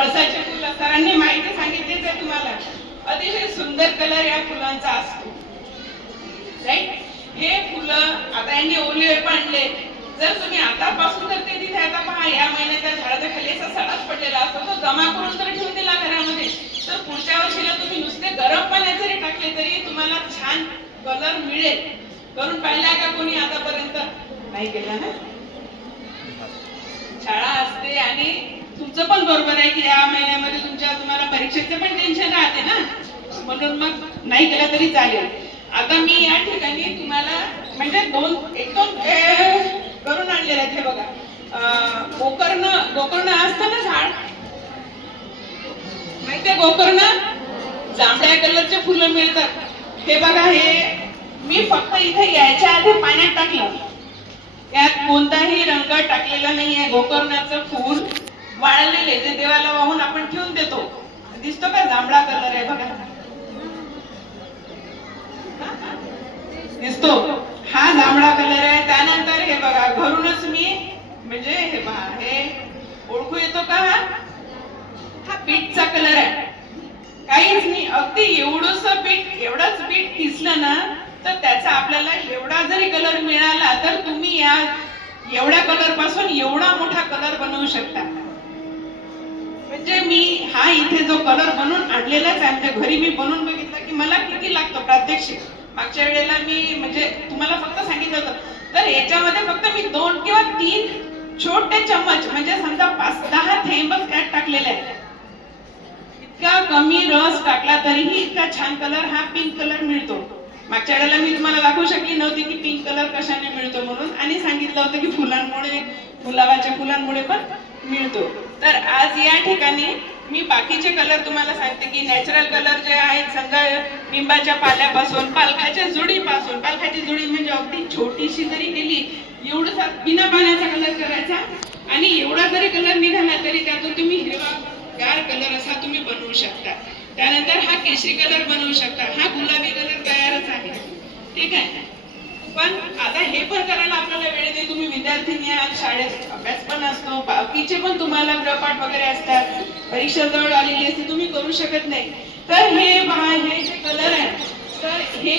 पळसाचे फुल सरांनी माहिती सांगितलीच आहे तुम्हाला. अतिशय सुंदर कलर या फुलांचा असतो, राईट. हे फुलं आता यांनी ओले आणले. जर तुम्ही आतापासून तर ते तिथे आता पहा या महिन्याच्या झाडाच्या खाली असा सडाच पडलेला असतो, तो जमा करून जर ठेवून दिला घरामध्ये तर पुढच्या वर्षीला तुम्ही नुसते गरम पाण्यात जरी टाकले तरी तुम्हाला छान कलर मिळेल. करून पाहिला का कोणी आतापर्यंत? नाही केला ना. शाळा असते आणि तुमचं पण बरोबर आहे की या महिन्यामध्ये तुम्हाला परीक्षेचं पण टेन्शन राहते ना, म्हणून मग नाही केलं तरी चालेल. आता मी या ठिकाणी तुम्हाला म्हणजे एक दोन करून आणलेले आहेत. हे बघा, गोकर्ण असतं ना झाड, माहितीये गोकर्ण? जांभळ्या कलरचे फुलं मिळतात. हे बघा, हे मी फक्त इथे यायच्या आधी पाण्यात टाकलं, यात कोणताही रंग टाकलेला नाहीये. गोकर्णाचं फूल वाळलेले जे देवाला वाहून आपण ठेवून देतो, दिसतो का? जांभळा कलर आहे बघा, दिसतो? हा जांभळा कलर आहे. त्यानंतर हे बघा, घरूनच मी म्हणजे हे पहा, हे ओळखू येतो का? हा बीटचा कलर आहे. काहीच नाही, अगदी एवढंच एवढंच बीट किसलं ना तर त्याचा आपल्याला एवढा जरी कलर मिळाला तर तुम्ही या एवढ्या कलर पासून एवढा मोठा कलर बनवू शकता. म्हणजे मी हा इथे जो कलर बनवून आणलेलाच आहे आमच्या घरी, मी बनवून बघितला की मला किती लागतो प्रात्यक्षिक. मागच्या वेळेला मी म्हणजे तुम्हाला फक्त सांगितलं होतं, तर याच्यामध्ये फक्त मी 2 किंवा 3 छोटे चम्मच म्हणजे समजा 5-10 थेंबच त्यात टाकलेले आहेत. इतका कमी रस टाकला तरीही इतका छान कलर, हा पिंक कलर मिळतो. मागच्या वेळेला मी तुम्हाला दाखवू शकली नव्हती की पिंक कलर कशाने मिळतो म्हणून, आणि सांगितलं होतं की फुलांमुळे, गुलाबाच्या फुलांमुळे पण मिळतो. तर आज या ठिकाणी मी बाकीचे कलर तुम्हाला सांगते की नॅचरल कलर जे आहेत, समजा लिंबाच्या पाल्यापासून, पालखाच्या जुडीपासून, पालखाची जुडी म्हणजे अगदी छोटीशी जरी केली, एवढा बिना पाण्याचा कलर करायचा आणि एवढा जरी कलर निघाला तरी त्यातून तुम्ही हिरवागार कलर असा तुम्ही बनवू शकता. त्यानंतर हा केशरी कलर बनवू शकता, हा गुलाबी कलर तयारच आहे, ठीक आहे. पण आता हे पण करायला आपल्याला वेळ नाही. तुम्ही विद्यार्थिनी आहात, शाळेत अभ्यास पण असतो, बाकीचे पण तुम्हाला गृहपाठ वगैरे असतात, परीक्षा जवळ आलेली असते, तुम्ही करू शकत नाही. तर हे जे कलर आहे, तर हे